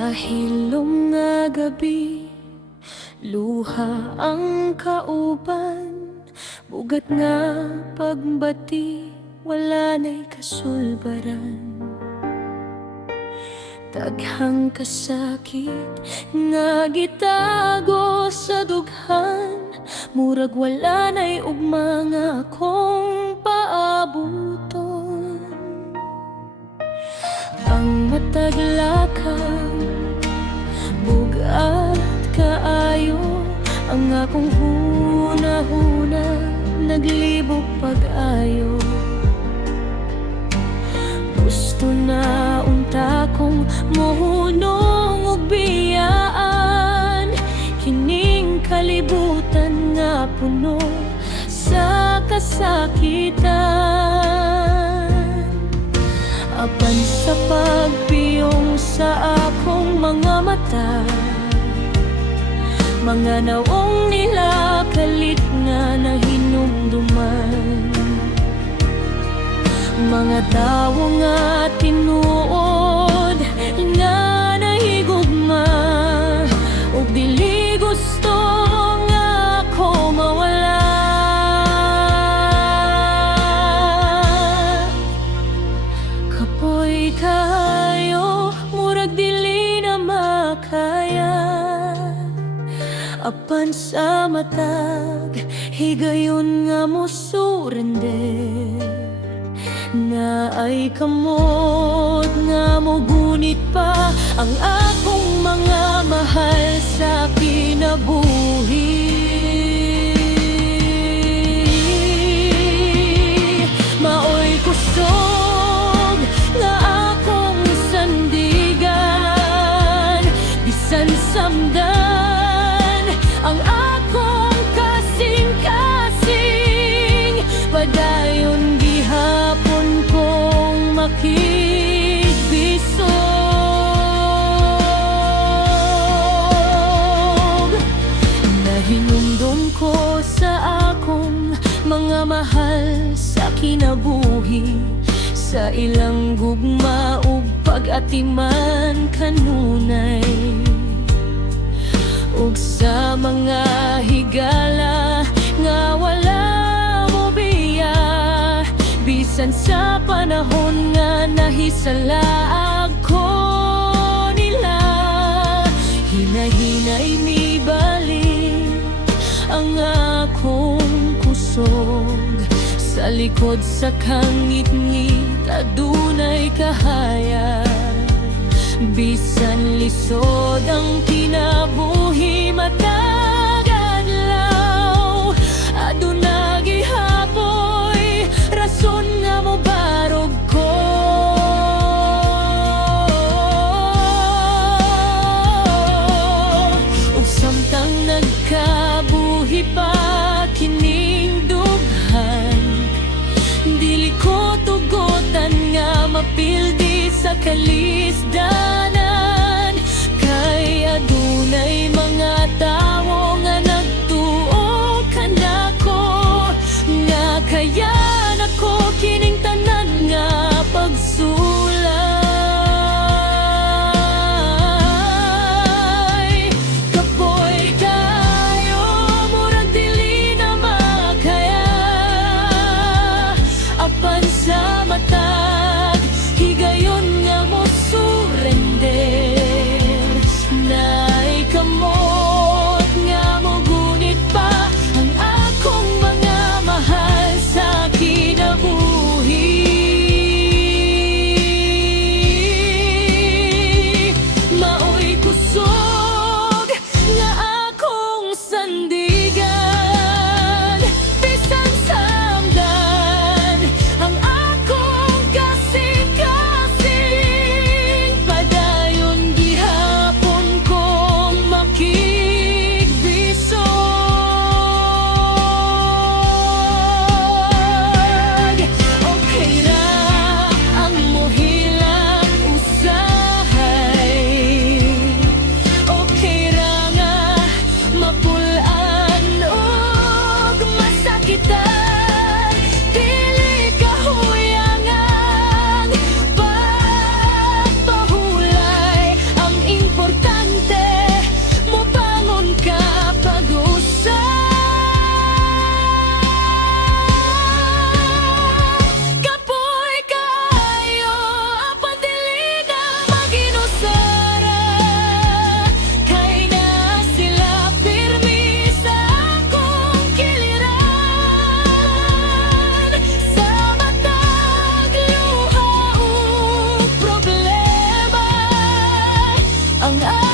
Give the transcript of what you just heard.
Kahilom nga gabi, luha ang kauban. Bugat nga pagbati, wala na'y kasulbaran. Daghang kasakit nga gitago sa dughan, murag wala na'y ugma nga akong paabuton. Ang matag lakang bugat kaayo, ang akong huna-huna naglibog pag-ayo. Gusto na unta kong mohunong ug biyaan kining kalibutan nga puno sa kasakitan. Apan sa pagpiyong sa akong mga mata, mga nawong nila kalit nga nahinumduman. Mga tawo nga tinuod nga nahigugma, ug dili gusto nga ako mawala. Kapoy kayo, murag dili na makaya. Apan sa matag, higayon nga mo surrender. Na ay kamot nga mo gunit pa ang akong mga mahal sa kinabuhi. Maoy kusog nga akong sandigan, bisan samdan ang akong kasing-kasing. Padayon gihapon kong makigbisog. Nahinumdum ko sa akong mga mahal sa kinabuhi, sa ilang gugma ug pag-atiman kanunay, ug sa mga higala nga wala mo biya. Bisan sa panahon nga nahisala ako nila, hinahinay ni balik ang akong kusog. Sa likod sa kangit-ngit adunay kahaya, bisan lisod ang kinabuhi matag adlaw. Aduna gihapoy rason nga mo barog ko. Ug samtang nagkabuhi pa kining dughan, dili ko tugotan nga mapildi sa kalisdanan. Kay adunay mga tawo nga nagtuo kanako, nga kaya nako kining tanan nga pagsulay. Kapoy kayo, murag dili na makaya. Apan sa matag, higayon nga mo surrender. ang